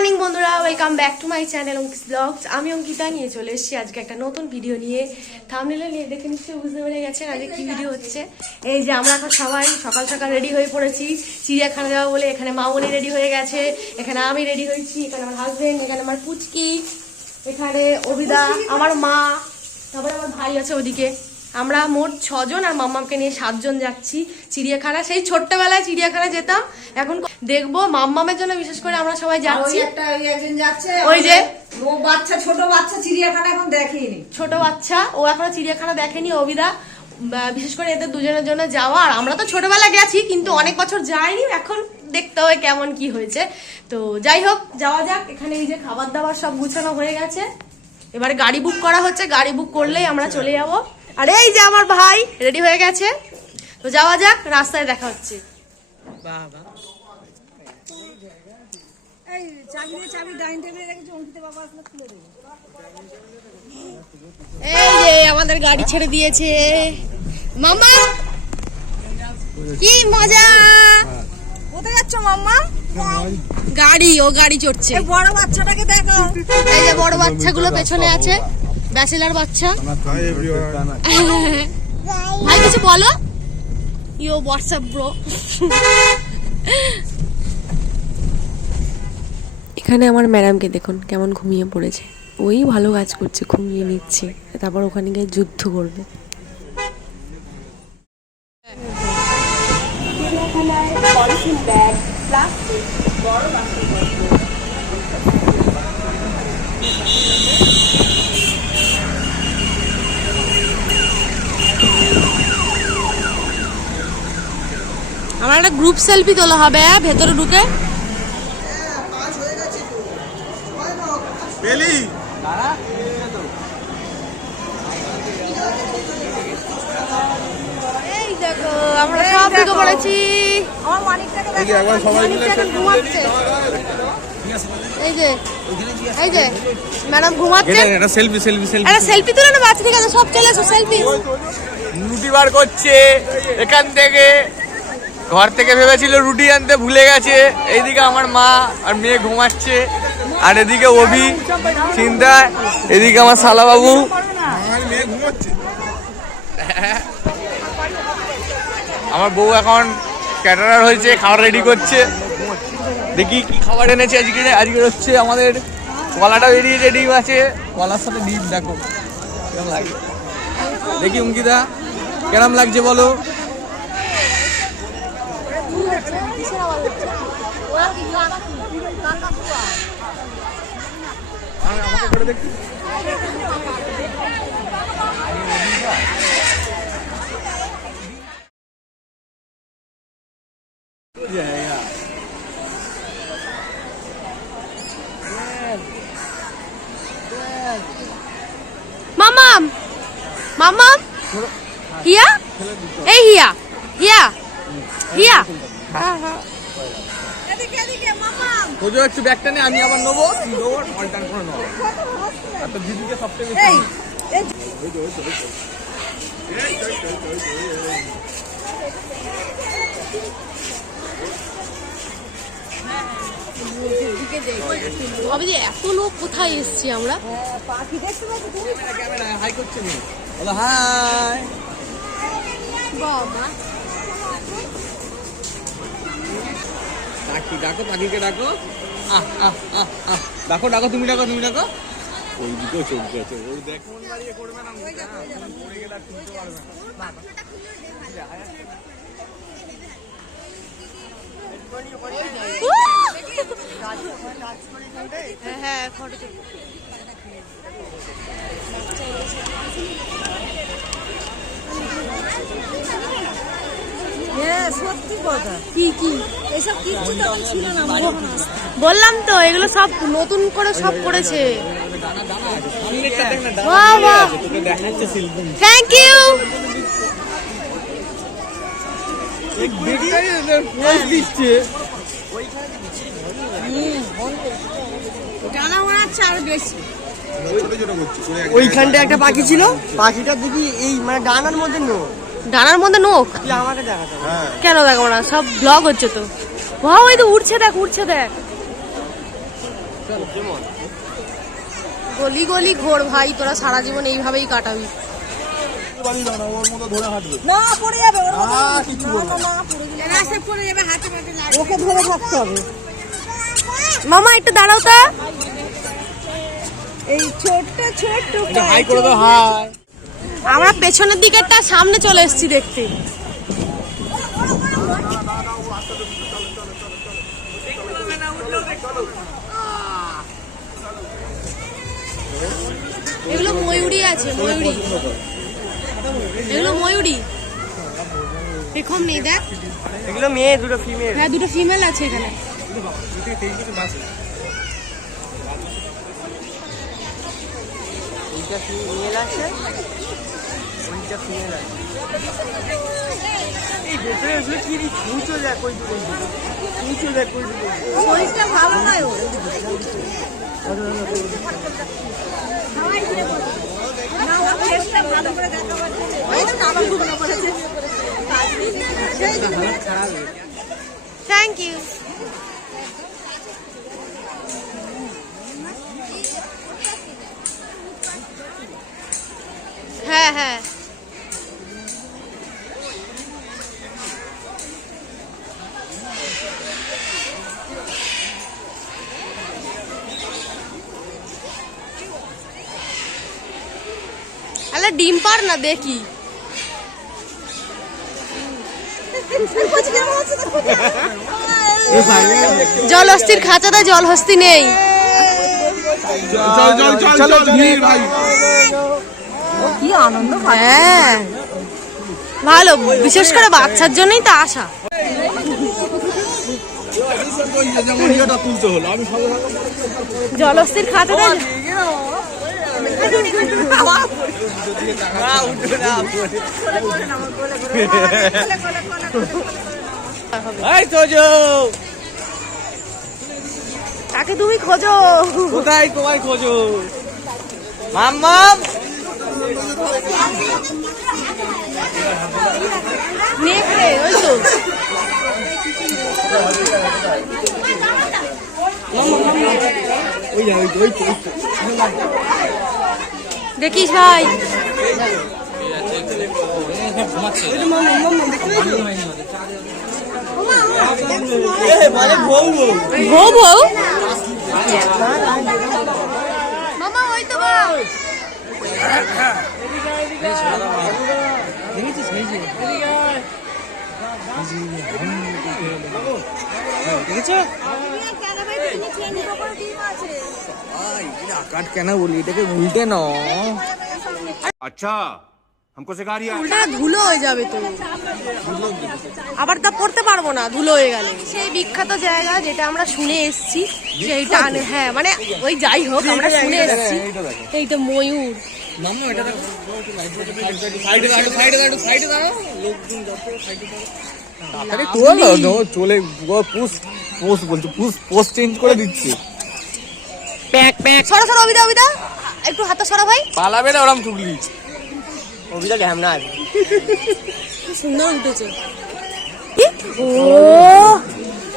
Morning, বন্ধুরা welcome back to my channel Ankis blogs আমি অঙ্কিতা, নিয়ে চলে এসেছি আজকে একটা নতুন ভিডিও নিয়ে। থামনেলে নিয়ে দেখে নিশ্চয়ই বুঝতে পেরে গেছেন আজকে কি ভিডিও হচ্ছে। এই যে আমরা এখন সবাই সকাল সকাল রেডি হয়ে পড়েছি। চিড়িয়াখানা যাওয়া বলে এখানে মা মামনি রেডি হয়ে গেছে, এখানে আমি রেডি হয়েছি, এখানে আমার হাজবেন্ড এখানে আমার পুচকি, এখানে অভিদা, আমার মা, তারপরে আমার ভাই আছে ওদিকে। আমরা মোট ছজন আর মাম্মামকে নিয়ে সাতজন যাচ্ছি চিড়িয়াখানা। সেই ছোট্টবেলায় চিড়িয়াখানা যেতাম। এখন দেখব মাম্মামের জন্য বিশেষ করে আমরা সবাই যাচ্ছি। ওই যে। ও বাচ্চা ছোট বাচ্চা চিড়িয়াখানা এখন দেখেনি। ছোট বাচ্চা ও এখনও চিড়িয়াখানা দেখেনি অবিদা বিশেষ করে এদের দুজনের জন্য যাওয়া। আর আমরা তো ছোটবেলা গেছি কিন্তু অনেক বছর যাইনি। এখন দেখতে হয় কেমন কি হয়েছে। তো যাই হোক যাওয়া যাক। এখানে এই যে খাবার দাবার সব গুছানো হয়ে গেছে। এবারে গাড়ি বুক করা হচ্ছে। গাড়ি বুক করলেই আমরা চলে যাব। আর এই যে আমার ভাই রেডি হয়ে গেছে? তো যাওয়া যাক রাস্তায় দেখা হচ্ছে। এই চাবি দিয়ে চাবি ডাইনিং টেবিলে রেখেছি অঙ্কিতা বাবা আসলে খুলে দেবে। এই যে আমাদের গাড়ি ছেড়ে দিয়েছে। মামা কি মজা! কোথায় যাচ্ছ মাম্মা? গাড়ি ও গাড়ি চড়ছে। বড় বাচ্চাটাকে দেখো এই যে বড় বাচ্চাগুলো পেছনে আছে। ব্যাচেলার বাচ্চা। ভাই কিছু বলো? ইও হোয়াটসঅ্যাপ ব্রো এখানে আমার ম্যাডামকে দেখুন কেমন ঘুমিয়ে পড়েছে। ওই ভালো কাজ করছে ঘুমিয়ে নিচ্ছে। তারপর ওখানে গিয়ে যুদ্ধ করবে। আমার একটা গ্রুপ সেলফি তোলা হবে হ্যাঁ, ভেতরে ঢুকে। এই দেখো আমরা সব ঢুকে পড়েছি। এই যে একবার সবাই মিলে মানিকটা selfie ঘুমাচ্ছে। তুলে এই যে ম্যাডাম ঘুমাচ্ছে। একটা সেলফি সেলফি সেলফি তুলে আচ্ছা ঠিক সব চলে এসো সেলফি বার করছে এখান থেকে ঘর থেকে ভেবেছিল রুটি আনতে ভুলে গেছে। এইদিকে আমার মা আর মেয়ে ঘুমাচ্ছে। আর এদিকে অভি চিন্তায় এদিকে আমার শালা বাবু আমার বউ এখন ক্যাটারার হয়েছে, খাবার রেডি করছে। দেখি কি খাবার এনেছে আজকে। আজকে হচ্ছে আমাদের কলাটা বেরিয়েছে ডিম আছে। কলার সাথে ডিম, দেখো, কেমন লাগে। দেখি অঙ্কিতা কেমন লাগছে বলো? মামাম মামাম হিয়া এই হিয়া হিয়া হিয়া মাম্মা তোজো একটু ব্যাগটা নে আমি আবার নেব। তুই নেব অল্টার করে নেব। আর তো দিদিকে বেশি ভাবে যে এত লোক কোথায় এসছি আমরা? পাখি দেখতে পাচ্ছ তুমি? হাই করছে হাই। বাবা। ডাকি ডাকো পাখিকে ডাকো। আহ আহ আহ আহ। ডাকো ডাকো তুমি ডাকো তুমি ডাকো। ওই দিকেও চোখ গেছে। ওই দেখ মন বাড়িয়ে করবে না পড়ে গেলে আর তুলতে পারবে না। হ্যাঁ হ্যাঁ। ফটো হ্যাঁ সত্যি কথা। কি কি? এসব কিচ্ছু তখন ছিল না আমরা যখন আসতাম। বললাম তো এগুলো সব নতুন করে সব করেছে। থ্যাংক ইউ আরও বেশি। ওইখানটা একটা পাখি ছিল? পাখিটা দেখি এই মানে ডানার মধ্যে নো। ডানার মধ্যে নোক তুই আমাকে দেখাতে হবে। কেন দেখো না সব ব্লগ হচ্ছে তো। বাহ ওই তো উঠছে দেখ উঠছে দেখ। গলি গলি ঘোর ভাই তোরা সারা জীবন এইভাবেই কাটাবি। না পড়ে যাবে ওর মতো না, না, না, পড়ে গেলে রাস্তায় পড়ে যাবে হাতে ওকে ধরে থাকতে হবে। মামা একটু দাঁড়াও তা। এই ছোট্ট ছোট্ট হাই করে দাও হাই আমরা পেছনের দিকেরটা সামনে চলে এসেছি দেখতে। এগুলো ময়ূরী আছে ময়ূরী এগুলো ময়ূরী এরকম নেই দেখ। এগুলো মেয়ে দুটো ফিমেল হ্যাঁ দুটো ফিমেল আছে এখানে। ফিমেল আছে। এইটা ফিমেল আছে এই ভেতরে এগুলো কি রে? কুচো দেখ ওই দিকে কুচো দেখ ওই দিকে শরীরটা ভালো নয় ওর না ওর ফেসটা ভালো করে দেখা পাচ্ছে না। এই তো আমার ঘুমনা পড়েছে সেই জন্য থ্যাংক ইউ হ্যাঁ হ্যাঁ ডিম পার না দেখি? জল হস্তির খাঁচাতে জল হস্তি নেই হ্যাঁ। ভালো বিশেষ করে বাচ্চার জন্যই তো আশা। জলস্থির খাঁচাতে তাকে তুমি খোঁজো? কোথায় তোমায় খোঁজো? মাম্মাম? নেকড়ে ওই তো। ওই ওই ওই দেখিস ভাই। বউ বউ? বউ বউ মামা ওই তো বউ। কাট কেন বলি এটাকে উল্টে ন अच्छा हमको सिखा रही है উল্টা ধুলো হয়ে যাবে তো আবার তা পড়তে পারবো না ধুলো হয়ে গেলে সেই বিখ্যাত জায়গা যেটা আমরা শুনে এসেছি সেই টানে হ্যাঁ মানে ওই যাই হোক আমরা শুনে এসেছি এইটা ময়ূর মাম্মা এটা দেখো সাইডে দাঁড়াও সাইডে দাঁড়াও সাইডে দাঁড়াও লোকজন যত সাইডে দাঁড়াও তাড়াতাড়ি তোলো নো চলে পোস্ট পোস্ট বলছো পোস্ট পোস্ট চেঞ্জ করে দিচ্ছে। Pack pack. সরো সরো অবিদা অবিদা একটু হাতটা সরো ভাই। পালাবে না ওরম টুকলি ঢ্যামনা আছে সুন্দর উঠেছে। ও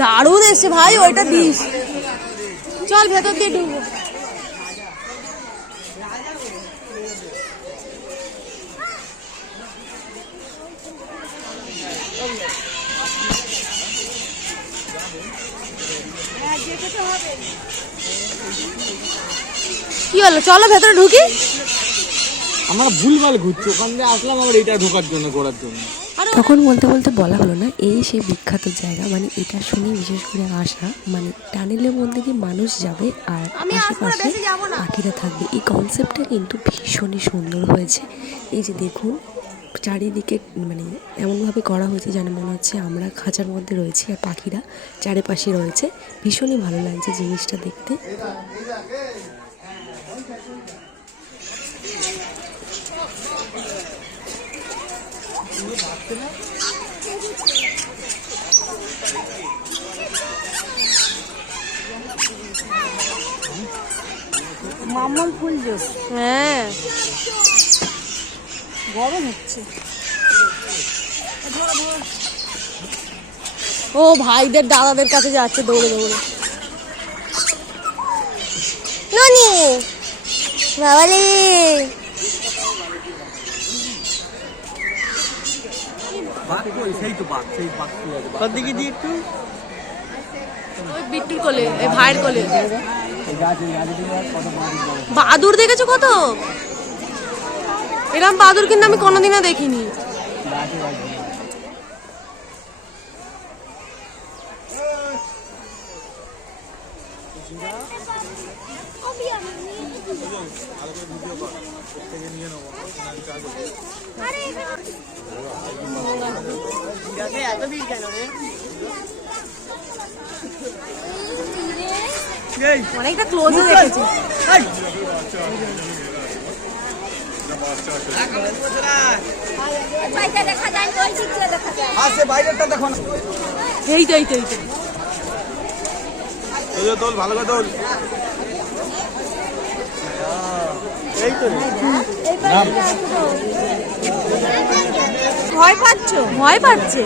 দারুণ এসছে ভাই ওইটা দিস। চল ভেতর দিয়ে ঢুকবো। কি হলো? চলো ভেতরে ঢুকি। আমরা ভুলভাল ঘুরছি ওখান দিয়ে আসলাম আবার এটা ঢোকার জন্য ঘোরার জন্য। তখন বলতে বলতে বলা হলো না এই সেই বিখ্যাত জায়গা মানে এটা শুনে বিশেষ করে আসা মানে টানেলের মধ্যে দিয়ে মানুষ যাবে আর আশেপাশে পাখিরা থাকবে। এই কনসেপ্টটা কিন্তু ভীষণই সুন্দর হয়েছে। এই যে দেখুন চারিদিকে মানে এমনভাবে করা হয়েছে যেন মনে হচ্ছে আমরা খাঁচার মধ্যে রয়েছি আর পাখিরা চারিপাশে রয়েছে। ভীষণই ভালো লাগছে জিনিসটা দেখতে। মাম্মাম ফুল জোস হ্যাঁ। গরম হচ্ছে। ও ভাইদের দাদাদের কাছে যাচ্ছে দৌড়ে দৌড়ে। বাবালি। ভাইয়ের কোলে। বাদুর দেখেছ কত? এরকম বাদুর কিন্তু আমি কোনোদিনও দেখিনি। অনেকটা ক্লোজে দেখেছি। দেখা যায় ওই দিক দিয়ে দেখা যায় আসে বাইরেটা দেখো এই তো এই তো এই তো এই ভালো করে তোল এই তো ভয় পাচ্ছ? ভয় পাচ্ছে?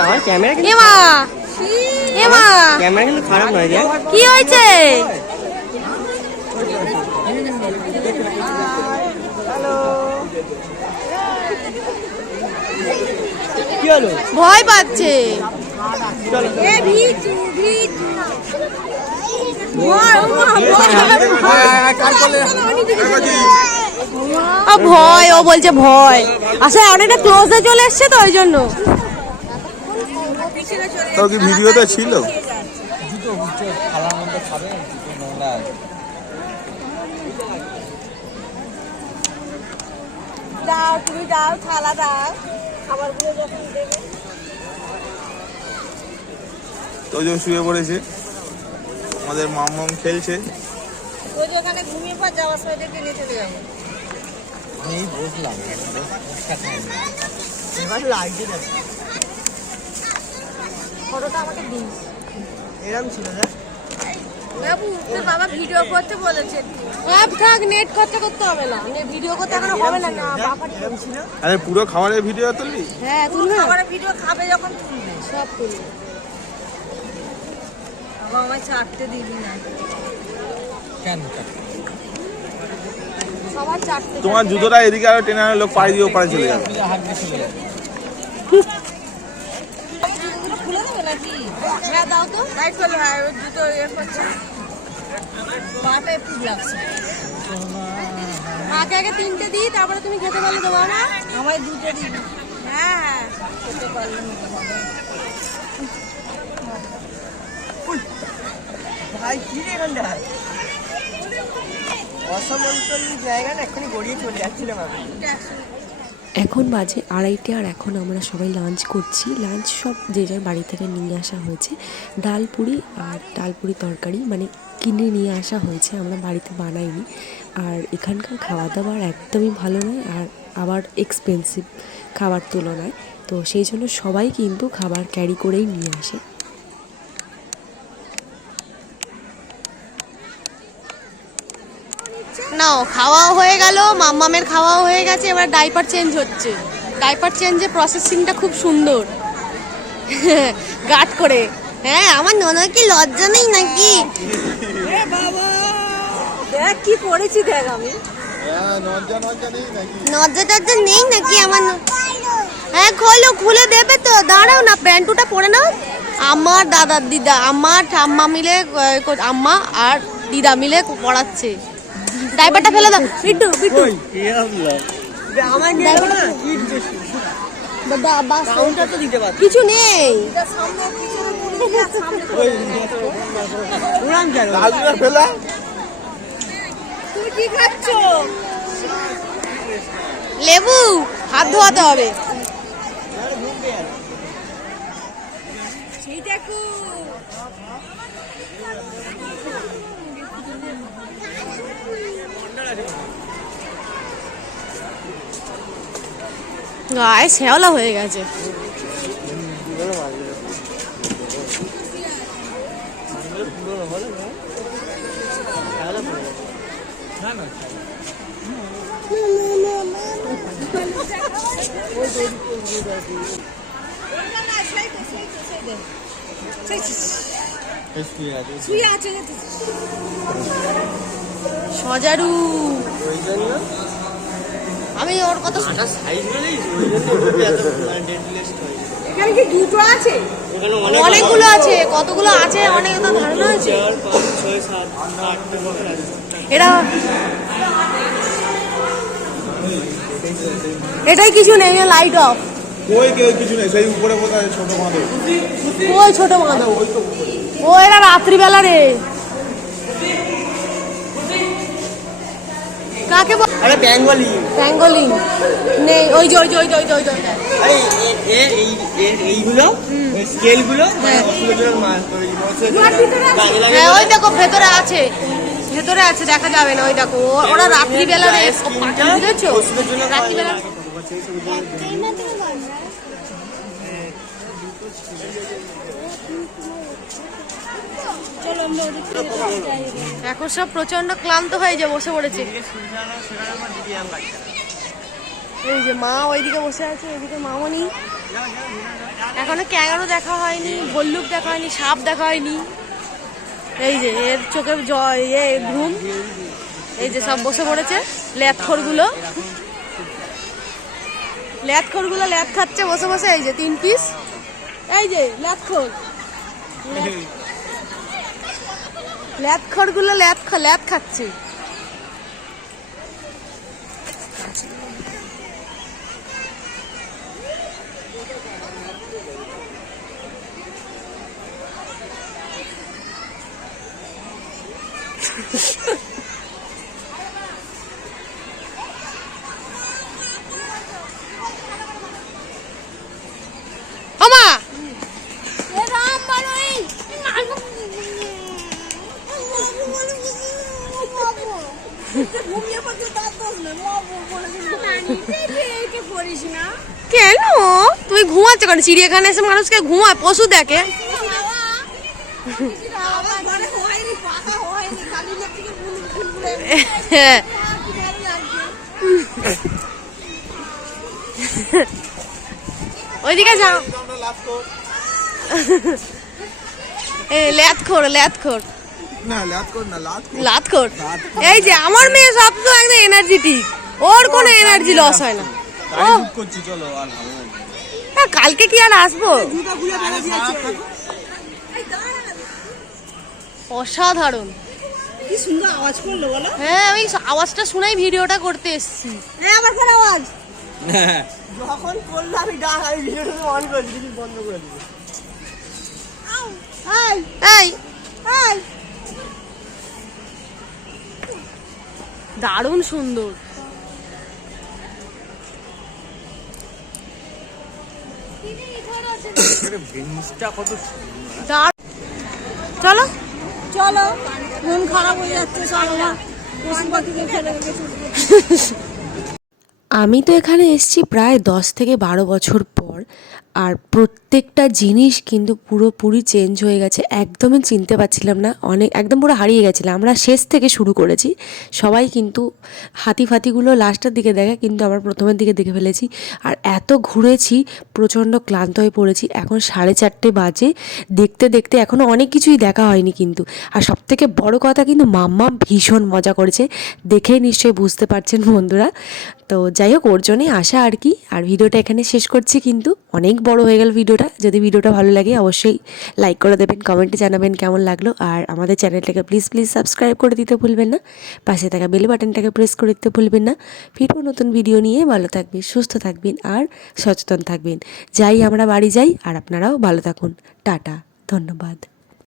আমার ক্যামেরা এমা! এমা ক্যামেরা কিন্তু খারাপ নয় কি হয়েছে? কি হলো? ভয় পাচ্ছে। ভয় ও বলছে ভয়। আসলে অনেকটা ক্লোজে চলে এসছে তো ওই জন্য। তো কি ভিডিওটা ছিল? দাও তুমি দাও থালা দাও। খাবারগুলো যখন দেবে। তো যে শুয়ে পড়েছে। আমাদের মামম খেলছে। ওখানে ঘুমিয়ে পর যাওয়ার সময় দেখে নিয়ে চলে যাব। ফটোটা আমাকে দিন এরকম ছিল না বাবু তোর বাবা ভিডিও করতে বলেছে। হ্যাঁ থাক নেট করতে করতে হবে না। ভিডিও করতে এখন হবে না না বাবা আরে পুরো খাবারের ভিডিও তুলবি? হ্যাঁ তুলবে? খাবারের ভিডিও খাবে যখন তুলবে। সব তুলবে। বাবা আমায় চাটতে দিবি না। সবার চারটে। তোমার জুতোটা এদিকে আরও টেনে লোক পাড়ি দিয়ে ওপারে চলে যাবে। খুলে দেবে নাকি? হ্যাঁ দাও তো। হ্যাঁ ওই জুতো ইয়ে করছে। একটু লাগছে। আগে আগে তিনটে দিই তারপরে তুমি খেতে পারলে দেবো না আমায় দুটো দিবি হ্যাঁ হ্যাঁ। খেতে পারলে ভাই কি রে এখানটা? অসমন্তল জায়গা না এক্ষুনি গড়িয়ে চলে যাচ্ছিলাম আমি। এখন বাজে আড়াইটে আর এখন আমরা সবাই লাঞ্চ করছি। লাঞ্চ সব যে যার বাড়ি থেকে নিয়ে আসা হয়েছে। ডাল পুরি আর ডাল পুরি তরকারি মানে কিনে নিয়ে আসা হয়েছে, আমরা বাড়িতে বানাইনি। আর এখানকার খাওয়া দাওয়ার একদমই ভালো নয় আর আবার এক্সপেন্সিভ খাবার তুলনায়। তো সেই জন্য সবাই কিন্তু খাবার ক্যারি করেই নিয়ে আসে। নাও খাওয়াও হয়ে গেল মাম্মামের খাওয়াও হয়ে গেছে এবার ডাইপার চেঞ্জ হচ্ছে। ডাইপার চেঞ্জের প্রসেসিংটা খুব সুন্দর। গাট করে। হ্যাঁ আমার ননদ কি লজ্জা নেই নাকি? দেখ কি পড়েছি দেখ আমি। লজ্জা টজ্জা নেই নাকি? আমার হ্যাঁ খোলো খুলে দেবে তো। দাঁড়াও না প্যান্টুটা পরে নাও। আমার দাদার দিদা আমার ঠাম্মা মিলে আম্মা আর দিদা মিলে পড়াচ্ছে। ডাইপারটা ফেলে দাও। বিট্টু বিট্টু আমার দাদা বাস কাউন্টার তো দিতে পারছি। কিছু নেই। উড়ান কেন? লালগুলা ফেলা তুমি কি খাচ্ছ? লেবু হাত ধোয়াতে হবে। সেই দেখো। গায়ে শ্যাওলা হয়ে গেছে। শুয়ে আছে। সজারু আমি ওর কথা সাইজ ওই হয় এখানে কি দুটো আছে? অনেকগুলো আছে কতগুলো আছে অনেক তো ধারণা আছে এটা এটাই কিছু নেই লাইট অফ ওই কেউ কিছু নেই সেই উপরে বোধহয় ছোট মাদক। ওই ছোট মাদক। ও এরা রাত্রিবেলা রে। কাকে বল আরে বেঙ্গলি। বেঙ্গলি। নেই ওই যে ওই যে ওই যে ওই যে ওই যে ওই যে। আরে এ- এ- এই এইগুলো স্কেলগুলো মানে কাজে লাগে হ্যাঁ ওই দেখো ভেতরে আছে। ভেতরে আছে দেখা যাবে না ওই দেখো। ওরা রাত্রিবেলা রে বুঝেছ? রাত্রিবেলা এখন সব প্রচণ্ড ক্লান্ত হয়ে যে বসে পড়েছে। এই যে মা ওইদিকে বসে আছে ওইদিকে মামনি। এখনও ক্যাঙ্গারু দেখা হয়নি, ভল্লুক দেখা হয়নি, সাপ দেখা হয়নি। এই যে এর চোখে ঘুম। এই যে সব বসে পড়েছে ল্যাথখোরগুলো ল্যাথখোরগুলো ল্যাথ খাচ্ছে, বসে বসে, এই যে তিন পিস এই যে ল্যাথখোর ল্যাথখোরগুলো ল্যাদ খা- ল্যাদ খাচ্ছে ওমা ঘুমিয়ে পড়ছে তার দোষ নেই মা বলেছিল কেন তুমি ঘুমাচ্ছ কেন? চিড়িয়াখানা এসে মানুষকে ঘুমায় পশু দেখে। ওইদিকে যাও। এ ল্যাথ খোর ল্যাথ খোর না লাত কর না লাত কর লাথ খোর এই যে আমার মেয়ে সব তো একদম এনার্জেটিক ওর কোনো এনার্জি লস হয় না। ও। করছি চলো আর কালকে কি আর আসব? অসাধারণ। কি সুন্দর আওয়াজ করল বলো। হ্যাঁ আমি আওয়াজটা শুনেই ভিডিওটা করতে এসেছি। এই আমার ফের আওয়াজ? যখন করল আমি ডাক আমি ভিডিওটা অন করে দিদি বন্ধ করে দিবি এই এই। এই দারুণ সুন্দর ভেন্সটা কত সুন্দর দার চলো। চলো মন খারাপ হয়ে যাচ্ছে সব আমার ফেলে আমি তো এখানে এসছি প্রায় দশ থেকে বারো বছর পর। আর প্রত্যেকটা জিনিস কিন্তু পুরোপুরি চেঞ্জ হয়ে গেছে। একদমই চিনতে পারছিলাম না। অনেক, একদম পুরো হারিয়ে গেছিলাম। আমরা শেষ থেকে শুরু করেছি। সবাই কিন্তু হাতি ফাতিগুলো লাস্টের দিকে দেখে কিন্তু আমরা প্রথমের দিকে দেখে ফেলেছি। আর এত ঘুরেছি, প্রচণ্ড ক্লান্ত হয়ে পড়েছি। এখন সাড়ে চারটে বাজে। দেখতে দেখতে এখনও অনেক কিছুই দেখা হয়নি কিন্তু। আর সবথেকে বড় কথা কিন্তু মাম্মা ভীষণ মজা করেছে। দেখেই নিশ্চয়ই বুঝতে পারছেন বন্ধুরা। তো যাই হোক, ওর জন্যই আসা আর কি। আর ভিডিওটা এখানে শেষ করছি কিন্তু। অনেক বড় হয়ে গেল ভিডিওটা। যদি ভিডিওটা ভালো লাগে অবশ্যই লাইক করে দেবেন কমেন্টে জানাবেন কেমন লাগল। আর আমাদের চ্যানেলটাকে প্লিজ প্লিজ সাবস্ক্রাইব করে দিতে ভুলবেন না। পাশে থাকা বেল বাটনটাকে প্রেস করে দিতে ভুলবেন না। ফিরবো নতুন ভিডিও নিয়ে। ভালো থাকবেন, সুস্থ থাকবেন আর সচেতন থাকবেন। যাই আমরা বাড়ি যাই, আর আপনারাও ভালো থাকুন। টাটা, ধন্যবাদ।